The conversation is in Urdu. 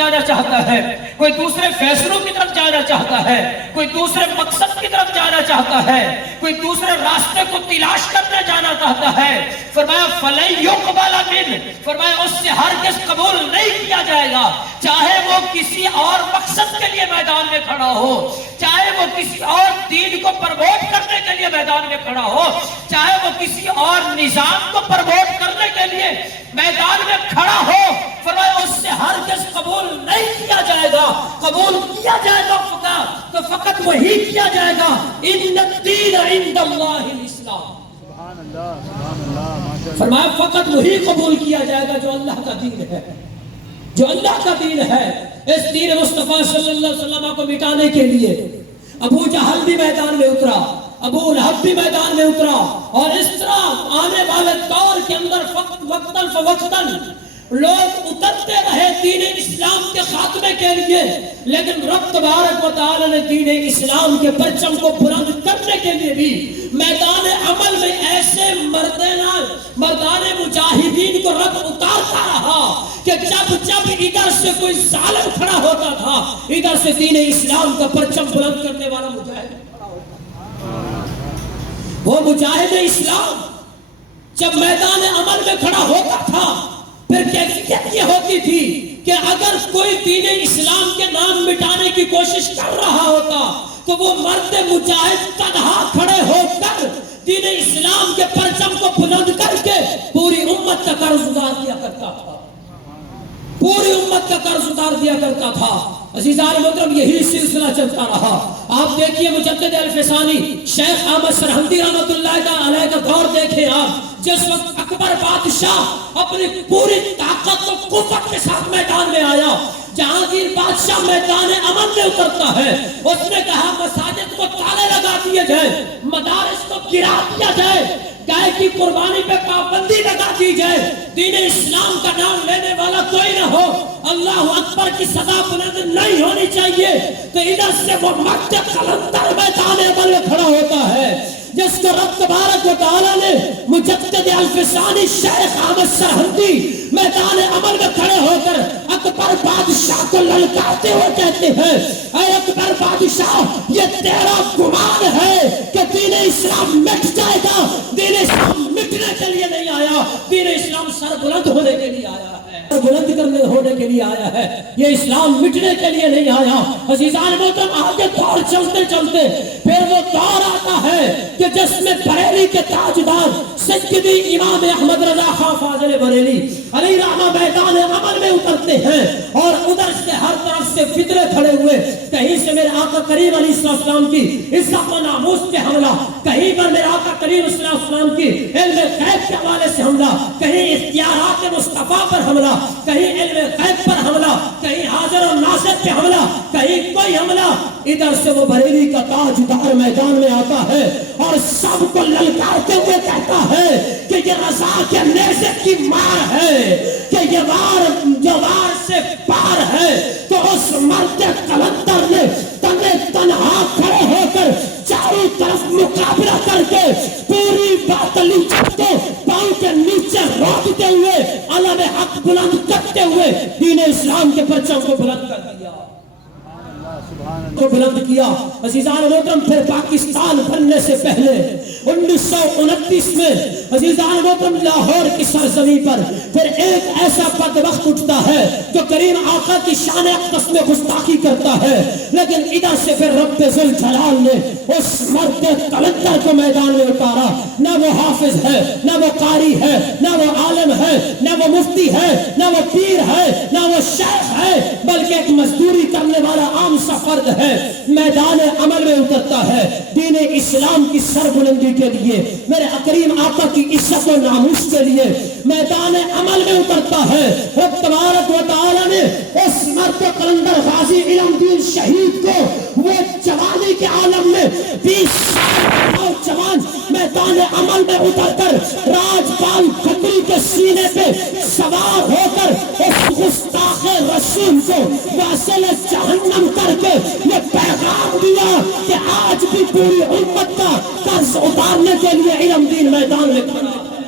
جانا چاہتا ہے، کوئی دوسرے فیصلوں کی طرف جانا چاہتا ہے، کوئی دوسرے مقصد کی طرف جانا چاہتا ہے، کوئی دوسرے راستے کو تلاش کرنے جانا چاہتا ہے، فرمایا فَلَن يُقْبَلَ مِنْهُ، فرمایا اس سے ہرگز قبول نہیں کیا جائے گا، چاہے وہ کسی اور مقصد کے لیے میدان میں کھڑا ہو، چاہے وہ کسی اور دین کو پروموٹ کرنے کے لیے میدان میں کھڑا ہو، چاہے وہ کسی اور نظام کو پروموٹ کرنے کے لیے میدان میں کھڑا ہو، فرمایا اس سے ہرگز قبول نہیں کیا جائے گا، قبول کیا جائے گا تو فقط وہی کیا جائے گا ان الدین عند اللہ الاسلام، فرمایا فقط وہی قبول کیا جائے گا جو اللہ کا دین ہے، جو اللہ کا دین ہے۔ اس دین مصطفیٰ صلی اللہ علیہ وسلم کو مٹانے کے لیے ابو جہل بھی میدان میں اترا، ابو لہب بھی میدان میں اترا، اور اس طرح آنے والے دور کے اندر وقتاً فوقتاً لوگ اترتے رہے دین اسلام کے خاتمے کے لیے، لیکن رب تبارک و تعالی نے دین اسلام کے پرچم کو بلند کرنے کے لیے بھی میدان عمل میں ایسے مردان مجاہدین کو رب اتارتا رہا کہ جب ادھر سے کوئی ظالم کھڑا ہوتا تھا، ادھر سے دین اسلام کا پرچم بلند کرنے والا مجاہد کھڑا ہوتا تھا۔ وہ مجاہد اسلام جب میدان عمل میں کھڑا ہوتا تھا، پھر کیفیت یہ ہوتی تھی کہ اگر کوئی دین اسلام کے نام مٹانے کی کوشش کر رہا ہوتا تو وہ مرد مجاہد تنہا کھڑے ہو کر دین اسلام کے پرچم کو بلند کر کے پوری امت کا قرض اتار دیا کرتا تھا، پوری امت کا قرض اتار دیا کرتا تھا۔ عزیزان محترم، یہی سلسلہ چلتا رہا۔ آپ دیکھیے مجدد الفسانی شیخ احمد سرہندی رحمۃ اللہ علیہ کا دور دیکھیں آپ، جس وقت اکبر بادشاہ اپنی پوری طاقت و قوت کے ساتھ میدان میں آیا، جہانگیر بادشاہ میدان عمل میں اترتا ہے، اس نے کہا مساجد کو تالے لگا دیے جائے، مدارس کو گرا دیا جائے، گائے کی قربانی پہ پابندی لگا دی جائے، دین اسلام کا نام لینے والا کوئی نہ ہو، اللہ اکبر کی صدا بلند نہیں ہونی چاہیے۔ تو ادھر سے وہ مرد قلندر میدان عمل میں کھڑا ہوتا ہے جس کو رب تبارک و تعالی نے مجدد الفسانی شیخ احمد سرہندی میدان عمل میں کھڑے ہو کر اکبر بادشاہ کو للکارتے ہوئے کہتے ہیں، اے اکبر بادشاہ، یہ تیرا گمان ہے کہ دین اسلام مٹ جائے گا، دین اسلام مٹنے کے لیے نہیں آیا، دین اسلام سر بلند ہونے کے لیے آیا ہے، بلند کرنے ہونے کے لیے آیا ہے، یہ اسلام مٹنے کے لیے نہیں آیا۔ عزیزان محترم، آگے دور چلتے چلتے پھر وہ دور آتا ہے کہ جس میں بریلی کے تاجدار سیدی امام احمد رضا خان فاضل بریلی علیہ رحمہ میدان عمل میں اترتے ہیں، اور ادھر سے ہر طرف سے فتنے کھڑے ہوئے، کہیں سے میرے آقا کریم علیہ السلام کی عزت و ناموس پہ حملہ، کہیں پر میرے آقا کریم صلی اللہ علیہ وسلم کی علم غیب کے حوالے سے حملہ، کہیں اختیارات مصطفیٰ پر حملہ، کہیں علم غیب پر حملہ، کہیں حاضر و ناظر پہ حملہ، کہیں کوئی حملہ۔ ادھر سے وہ بریلی کا تاجدار میدان میں آتا ہے اور سب کو للکارتے ہوئے کہتا ہے کہ یہ رضا کے نیزے کی مار ہے، کہ یہ وار جو وار سے پار ہے۔ تو اس مرد قلندر نے تنہا کھڑے ہو کر چاروں طرف مقابلہ کر کے پوری باطلی کو پاؤں کے نیچے روکتے ہوئے علم حق بلند کرتے ہوئے دین اسلام کے پرچم کو بلند کر دیا، کو بلند کیا۔ عزیزان محترم، پھر پاکستان بننے سے پہلے 1929 میں عزیزان محترم لاہور کی سرزمین پر پھر ایک ایسا بدبخت اٹھتا ہے جو کریم آقا کی شان اقدس میں گستاخی کرتا ہے، لیکن ادھر سے پھر رب ذوالجلال نے اس مرد قلندر کو میدان میں اتارا۔ نہ وہ حافظ ہے، نہ وہ قاری ہے، نہ وہ عالم ہے، نہ وہ مفتی ہے، نہ وہ پیر ہے، نہ وہ شیخ ہے، بلکہ ایک مزدوری کرنے والا عام سا فرد ہے، میدان عمل میں اترتا ہے دین اسلام کی سربلندی کے لیے، میرے کریم آقا کی عزت و ناموس کے لیے میدان عمل میں اترتا ہے۔ رب تبارک و تعالی نے اس مرد قلندر غازی علم دین شہید کو وہ جوانی کے عالم میں 20 سال نوجوان میدان عمل میں اتر کر راج پال کھتری کے سینے پہ سوار ہو کر اس گستاخ رسول کو واصل جہنم کر کے یہ پیغام دیا کہ آج بھی پوری امت کا قرض اتارنے کے لیے علم دین میدان میں کھڑا ہے۔